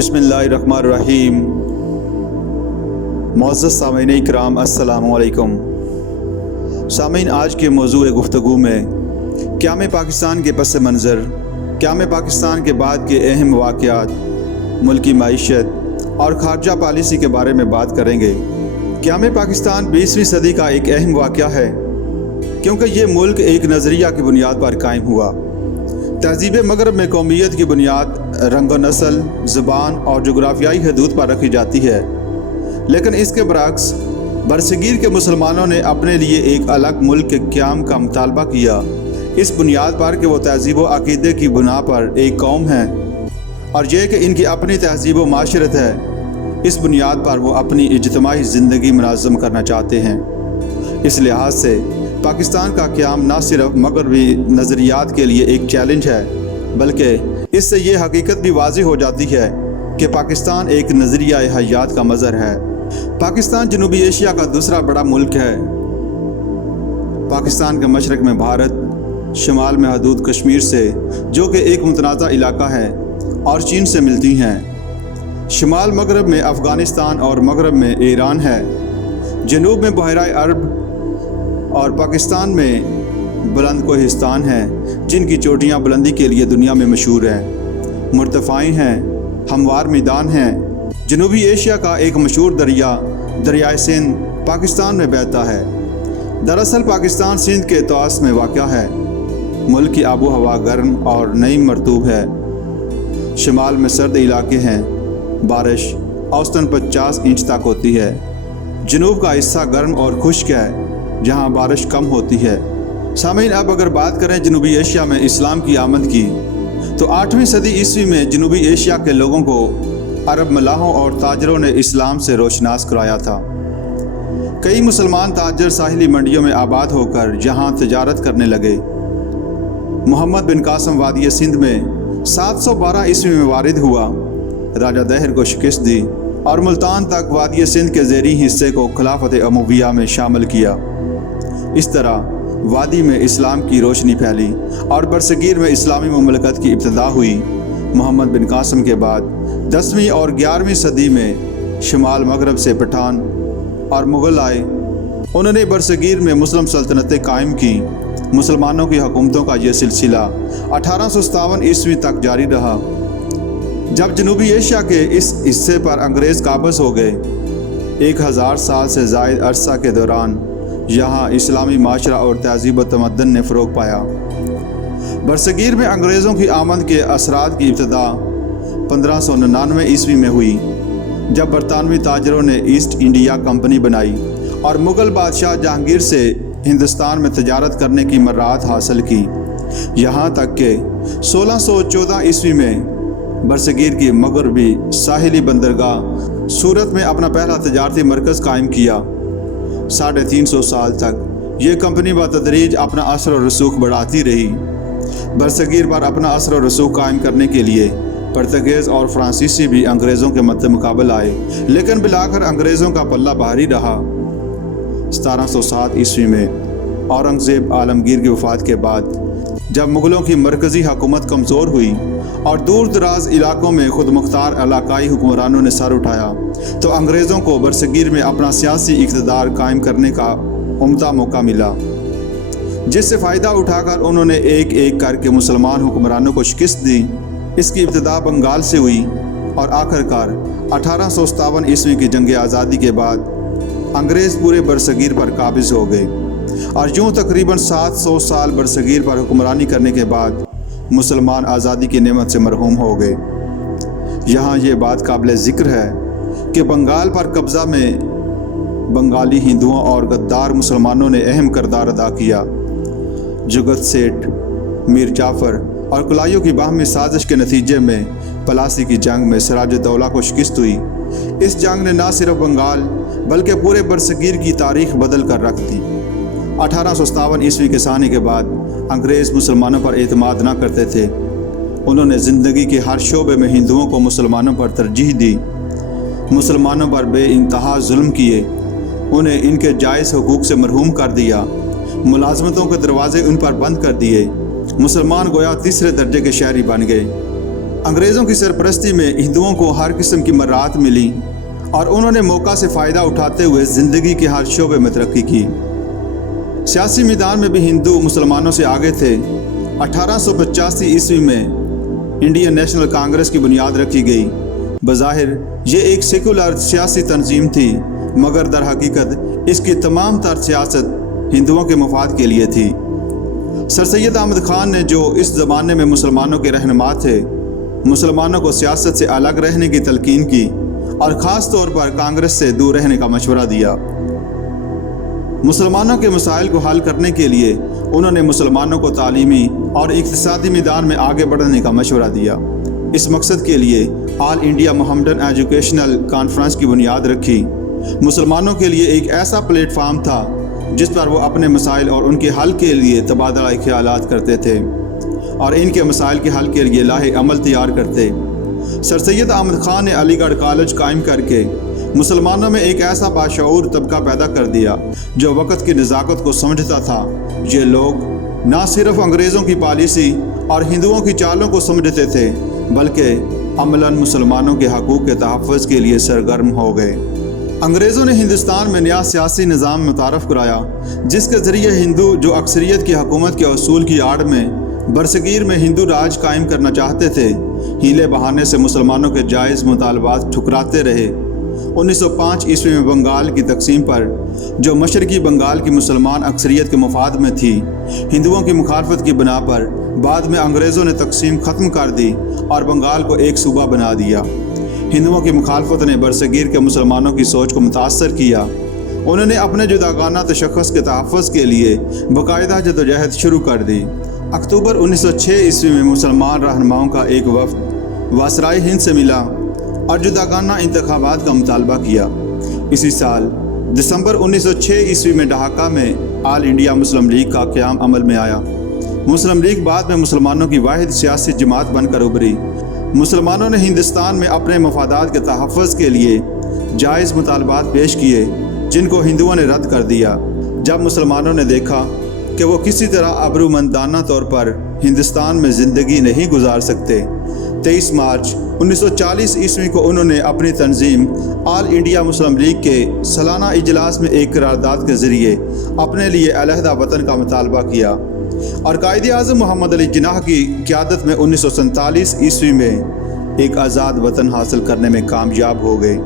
बिस्मिल्लाहिर्रहमानिर्रहीम। मुअज़्ज़ज़ सामीन इकराम, अस्सलामु अलैकुम। सामीन, आज के मौज़ूए गुफ्तगू में क़याम पाकिस्तान के पस मंज़र, क़याम पाकिस्तान के बाद के अहम वाक़यात, मुल्की मईशत और ख़ारजा पॉलिसी के बारे में बात करेंगे। क़याम पाकिस्तान 20वीं सदी का एक अहम वाक़या है, क्योंकि ये मुल्क एक नज़रिया की बुनियाद पर कायम हुआ। तहज़ीब मगरब में कौमियत की बुनियाद रंग नस्ल, ज़बान और जोग्राफियाई हदूद पर रखी जाती है, लेकिन इसके बरअक्स बरसगीर के मुसलमानों ने अपने लिए एक अलग मुल्क के क़याम का मुतालबा किया, इस बुनियाद पर कि वो तहज़ीब व अक़ीदे की बुना पर एक कौम है और यह कि इनकी अपनी तहज़ीब व माशरत है। इस बुनियाद पर वो अपनी इज्तिमाई ज़िंदगी मुनज़्ज़म करना चाहते हैं। इस लिहाज से पाकिस्तान का क़याम न सिर्फ मगरबी नज़रियात के लिए एक चैलेंज है, बल्कि इससे ये हकीकत भी वाज़ेह हो जाती है कि पाकिस्तान एक नज़रिया हयात का मज़हर है। पाकिस्तान जनूबी एशिया का दूसरा बड़ा मुल्क है। पाकिस्तान के मशरक़ में भारत, शिमाल में हदूद कश्मीर से, जो कि एक मुतनाज़ा इलाका है, और चीन से मिलती हैं। शिमाल मगरब में अफ़गानिस्तान और मगरब में ईरान है। जनूब में बहरा अरब और पाकिस्तान में बुलंद कोहिस्तान है, जिनकी चोटियाँ बुलंदी के लिए दुनिया में मशहूर हैं। मुर्तफ़ाई हैं, हमवार मैदान हैं। जनूबी एशिया का एक मशहूर दरियाए सिंध पाकिस्तान में बहता है। दरअसल पाकिस्तान सिंध के तवास में वाक़या है। मुल्क की आबो हवा गर्म और नई मरतूब है। शिमाल में सर्द इलाके हैं, बारिश औसतन 50 इंच तक होती है। जनूब का हिस्सा गर्म और खुश्क है, जहाँ बारिश कम होती है। सामीन, अब अगर बात करें जनूबी एशिया में इस्लाम की आमद की, तो 8वीं सदी ईस्वी में जनूबी एशिया के लोगों को अरब मलाहों और ताजरों ने इस्लाम से रोशनास कराया था। कई मुसलमान ताजर साहिली मंडियों में आबाद होकर यहाँ तजारत करने लगे। मोहम्मद बिन कासिम वादी सिंध में 712 ईस्वी में वारिद हुआ, राजा दहर को शिकस्त दी और मुल्तान तक वादी सिंध के ज़ेरी हिस्से को खिलाफत अमविया में शामिल किया। इस तरह वादी में इस्लाम की रोशनी फैली और बरसगीर में इस्लामी ममलकत की इब्तिदा हुई। मोहम्मद बिन कासिम के बाद 10वीं और 11वीं सदी में शिमाल मगरब से पठान और मुग़ल आए। उन्होंने बरसगीर में मुस्लिम सल्तनतें कायम की। मुसलमानों की हुकूमतों का यह सिलसिला 1857 ईस्वी तक जारी रहा। जब जनूबी एशिया के इस हिस्से पर अंग्रेज़ काबज़ हो गए, 1000 साल से ज़ायद अरसा के दौरान यहाँ इस्लामी माशरा और तहज़ीब व तमद्दन ने फ़रोग़ पाया। बरसगीर में अंग्रेज़ों की आमद के असरात की इब्तिदा 1599 ईस्वी में हुई, जब बरतानवी ताजरों ने ईस्ट इंडिया कंपनी बनाई और मुग़ल बादशाह जहांगीर से हिंदुस्तान में तजारत करने की मर्रात हासिल की। यहाँ तक कि 1614 ईस्वी में बरसगीर की मगरबी साहिली बंदरगाह सूरत में अपना पहला तजारती मरकज़ कायम किया। 350 साल तक ये कंपनी बतदरीज अपना असर और रसूख बढ़ाती रही। बरसगीर पर अपना असर और रसूख कायम करने के लिए पुर्तगीज़ और फ्रांसीसी भी अंग्रेज़ों के मद्दे मुकाबल आए, लेकिन बिलाकर अंग्रेज़ों का पल्ला भारी रहा। 1707 ईस्वी में औरंगज़ेब आलमगीर की वफ़ात के बाद जब मुग़लों की मरकज़ी हुकूमत कमज़ोर हुई और दूर दराज इलाकों में खुद मुख्तार इलाकाई हुक्मरानों ने सर उठाया, तो अंग्रेज़ों को बरसगीर में अपना सियासी इक़्तिदार कायम करने का उम्दा मौका मिला, जिससे फ़ायदा उठाकर उन्होंने एक एक करके मुसलमान हुक्मरानों को शिकस्त दी। इसकी इब्तिदा बंगाल से हुई और आखिरकार 1857 ईस्वी की जंग आज़ादी के बाद अंग्रेज़ पूरे बरसगीर पर काबिज़ हो गए और यूँ तकरीबन 700 साल बरसगीर पर हुक्मरानी करने के बाद मुसलमान आज़ादी की नेमत से मरहूम हो गए। यहाँ ये बात काबिल ज़िक्र है कि बंगाल पर कब्ज़ा में बंगाली हिंदुओं और गद्दार मुसलमानों ने अहम किरदार अदा किया। जुगत सेठ, मीर जाफ़र और कुलाइयों की बाहमी साजिश के नतीजे में पलासी की जंग में सिराजुद्दौला को शिकस्त हुई। इस जंग ने न सिर्फ बंगाल बल्कि पूरे बरसगीर की तारीख बदल कर रख दी। 1857 ईस्वी के साने के बाद अंग्रेज़ मुसलमानों पर एतमाद न करते थे। उन्होंने ज़िंदगी के हर शोबे में हिंदुओं को मुसलमानों पर तरजीह दी, मुसलमानों पर बेइंतहा जुल्म किए, उन्हें इनके जायज़ हुकूक से मरहूम कर दिया, मुलाजमतों के दरवाजे उन पर बंद कर दिए। मुसलमान गोया तीसरे दर्जे के शहरी बन गए। انگریزوں کی سرپرستی میں ہندوؤں کو ہر قسم کی مراعات ملی اور انہوں نے موقع سے فائدہ اٹھاتے ہوئے زندگی کے ہر شعبے میں ترقی کی۔ سیاسی میدان میں بھی ہندو مسلمانوں سے آگے تھے۔ 1885 عیسوی میں انڈین نیشنل کانگریس کی بنیاد رکھی گئی۔ بظاہر یہ ایک سیکولر سیاسی تنظیم تھی، مگر در حقیقت اس کی تمام تر سیاست ہندوؤں کے مفاد کے لیے تھی۔ سر سید احمد خان نے، جو اس زمانے میں مسلمانوں کے رہنما تھے، مسلمانوں کو سیاست سے الگ رہنے کی تلقین کی اور خاص طور پر کانگریس سے دور رہنے کا مشورہ دیا۔ مسلمانوں کے مسائل کو حل کرنے کے لیے انہوں نے مسلمانوں کو تعلیمی اور اقتصادی میدان میں آگے بڑھنے کا مشورہ دیا۔ اس مقصد کے لیے آل انڈیا محمدن ایجوکیشنل کانفرنس کی بنیاد رکھی۔ مسلمانوں کے لیے ایک ایسا پلیٹ فارم تھا جس پر وہ اپنے مسائل اور ان کے حل کے لیے تبادلہ خیالات کرتے تھے اور ان کے مسائل کے حل کے لیے لاہ عمل تیار کرتے۔ سر سید احمد خان نے علی گڑھ کالج قائم کر کے مسلمانوں میں ایک ایسا باشعور طبقہ پیدا کر دیا جو وقت کی نزاکت کو سمجھتا تھا۔ یہ لوگ نہ صرف انگریزوں کی پالیسی اور ہندوؤں کی چالوں کو سمجھتے تھے، بلکہ عملاً مسلمانوں کے حقوق کے تحفظ کے لیے سرگرم ہو گئے۔ انگریزوں نے ہندوستان میں نیا سیاسی نظام متعارف کرایا، جس کے ذریعے ہندو جو اکثریت کی حکومت کے اصول کی آڑ میں برصغیر میں ہندو راج قائم کرنا چاہتے تھے، ہیلے بہانے سے مسلمانوں کے جائز مطالبات ٹھکراتے رہے۔ 1905 عیسوی میں بنگال کی تقسیم پر، جو مشرقی بنگال کی مسلمان اکثریت کے مفاد میں تھی، ہندوؤں کی مخالفت کی بنا پر بعد میں انگریزوں نے تقسیم ختم کر دی اور بنگال کو ایک صوبہ بنا دیا۔ ہندوؤں کی مخالفت نے برصغیر کے مسلمانوں کی سوچ کو متاثر کیا۔ انہوں نے اپنے جداگانہ تشخص کے تحفظ کے لیے باقاعدہ جدوجہد شروع کر دی۔ اکتوبر 1906 عیسوی میں مسلمان رہنماؤں کا ایک وفد وائسرائے ہند سے ملا اور جداگانہ انتخابات کا مطالبہ کیا۔ اسی سال دسمبر 1906 عیسوی میں ڈھاکہ میں آل انڈیا مسلم لیگ کا قیام عمل میں آیا۔ مسلم لیگ بعد میں مسلمانوں کی واحد سیاسی جماعت بن کر ابھری۔ مسلمانوں نے ہندوستان میں اپنے مفادات کے تحفظ کے لیے جائز مطالبات پیش کیے، جن کو ہندوؤں نے رد کر دیا۔ جب مسلمانوں نے دیکھا کہ وہ کسی طرح ابرومندانہ طور پر ہندوستان میں زندگی نہیں گزار سکتے، 23 مارچ 1940 عیسوی کو انہوں نے اپنی تنظیم آل انڈیا مسلم لیگ کے سالانہ اجلاس میں ایک قرارداد کے ذریعے اپنے لیے علیحدہ وطن کا مطالبہ کیا اور قائد اعظم محمد علی جناح کی قیادت میں 1947 عیسوی میں ایک آزاد وطن حاصل کرنے میں کامیاب ہو گئے۔